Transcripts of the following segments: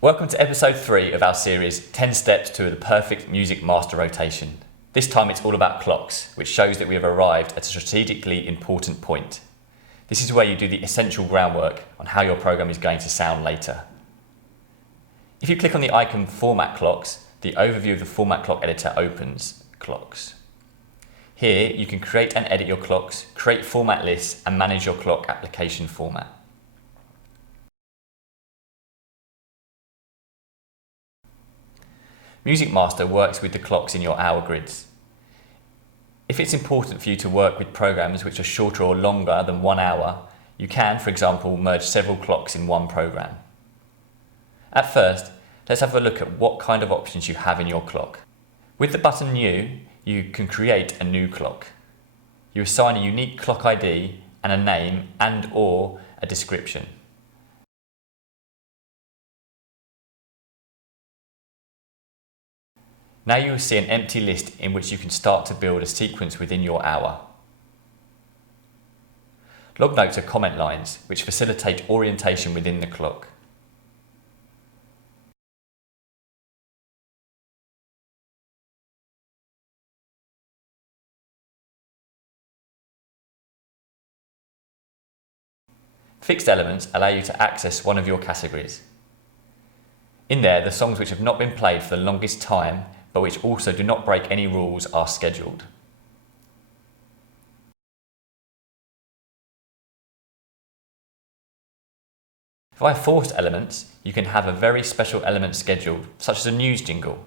Welcome to episode 3 of our series 10 Steps to the Perfect Music Master Rotation. This time it's all about clocks, which shows that we have arrived at a strategically important point. This is where you do the essential groundwork on how your program is going to sound later. If you click on the icon Format Clocks, the overview of the Format Clock editor opens. Clocks. Here you can create and edit your clocks, create format lists and manage your clock application format. Music Master works with the clocks in your hour grids. If it's important for you to work with programs which are shorter or longer than 1 hour, you can, for example, merge several clocks in one program. At first, let's have a look at what kind of options you have in your clock. With the button New, you can create a new clock. You assign a unique clock ID and a name and/or a description. Now you will see an empty list in which you can start to build a sequence within your hour. Log notes are comment lines which facilitate orientation within the clock. Fixed elements allow you to access one of your categories. In there, the songs which have not been played for the longest time but which also do not break any rules are scheduled. Via forced elements, you can have a very special element scheduled, such as a news jingle.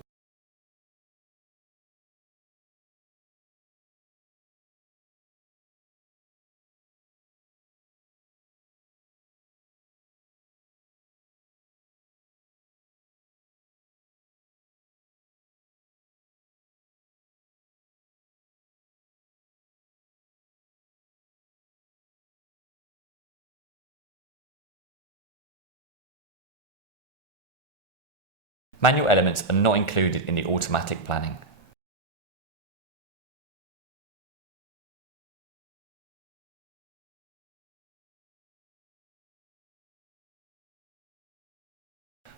Manual elements are not included in the automatic planning.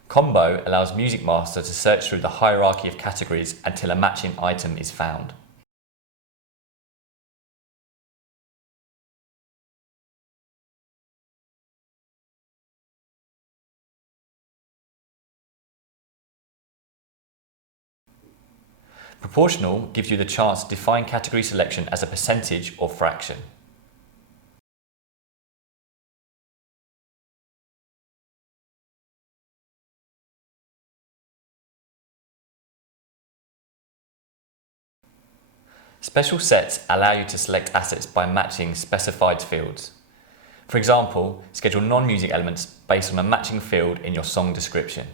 Combo allows Music Master to search through the hierarchy of categories until a matching item is found. Proportional gives you the chance to define category selection as a percentage or fraction. Special sets allow you to select assets by matching specified fields. For example, schedule non-music elements based on a matching field in your song description.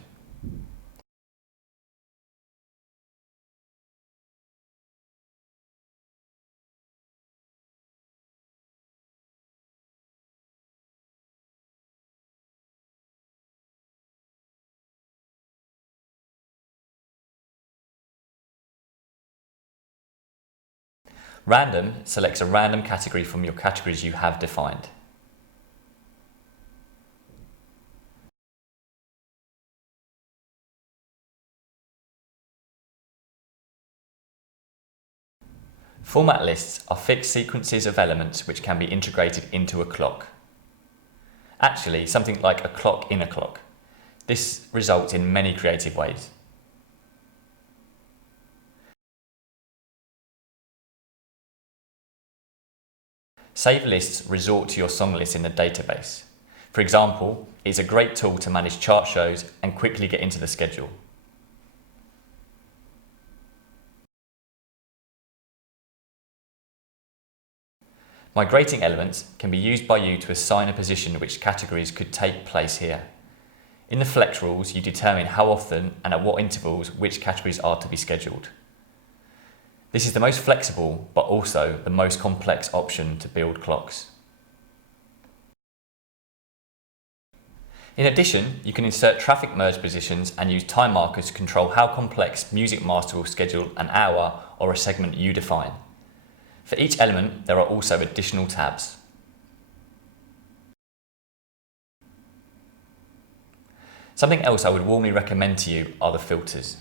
Random selects a random category from your categories you have defined. Format lists are fixed sequences of elements which can be integrated into a clock. Actually, something like a clock in a clock. This results in many creative ways. Save lists resort to your song list in the database. For example, it's a great tool to manage chart shows and quickly get into the schedule. Migrating elements can be used by you to assign a position which categories could take place here. In the flex rules, you determine how often and at what intervals which categories are to be scheduled. This is the most flexible, but also the most complex option to build clocks. In addition, you can insert traffic merge positions and use time markers to control how complex Music Master will schedule an hour or a segment you define. For each element, there are also additional tabs. Something else I would warmly recommend to you are the filters.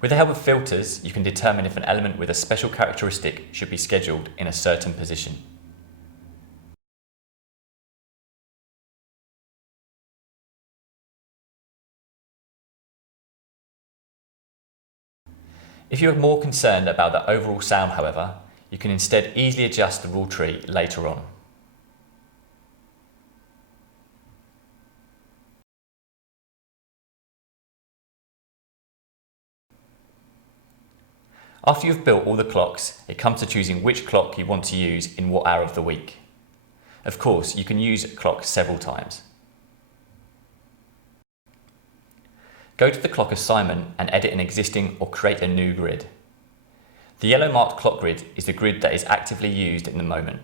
With the help of filters, you can determine if an element with a special characteristic should be scheduled in a certain position. If you are more concerned about the overall sound, however, you can instead easily adjust the rule tree later on. After you've built all the clocks, it comes to choosing which clock you want to use in what hour of the week. Of course, you can use a clock several times. Go to the clock assignment and edit an existing or create a new grid. The yellow marked clock grid is the grid that is actively used in the moment.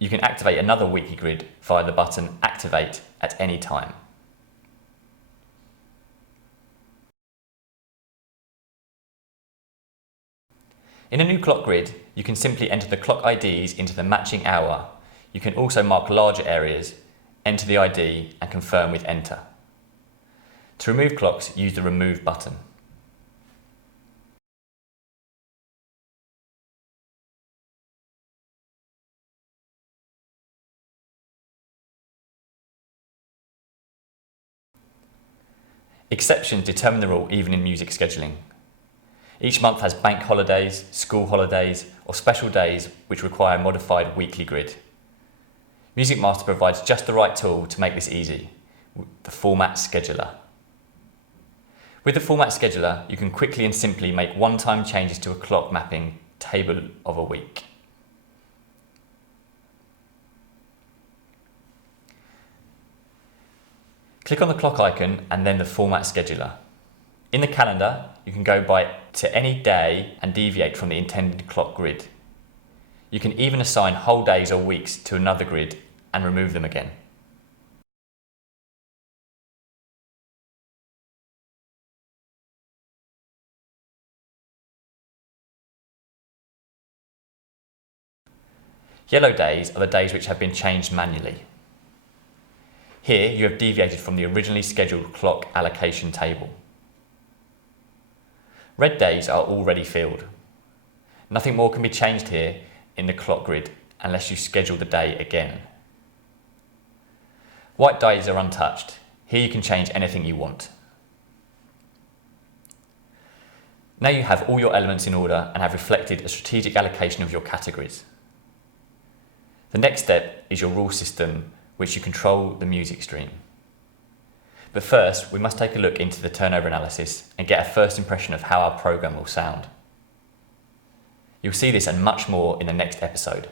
You can activate another weekly grid via the button Activate at any time. In a new clock grid, you can simply enter the clock IDs into the matching hour. You can also mark larger areas, enter the ID and confirm with Enter. To remove clocks, use the Remove button. Exceptions determine the rule even in music scheduling. Each month has bank holidays, school holidays, or special days which require a modified weekly grid. Music Master provides just the right tool to make this easy, the Format Scheduler. With the Format Scheduler, you can quickly and simply make one-time changes to a clock mapping table of a week. Click on the clock icon and then the Format Scheduler. In the calendar, you can go to any day and deviate from the intended clock grid. You can even assign whole days or weeks to another grid and remove them again. Yellow days are the days which have been changed manually. Here you have deviated from the originally scheduled clock allocation table. Red days are already filled. Nothing more can be changed here in the clock grid unless you schedule the day again. White days are untouched. Here you can change anything you want. Now you have all your elements in order and have reflected a strategic allocation of your categories. The next step is your rule system, which you control the music stream. But first, we must take a look into the turnover analysis and get a first impression of how our program will sound. You'll see this and much more in the next episode.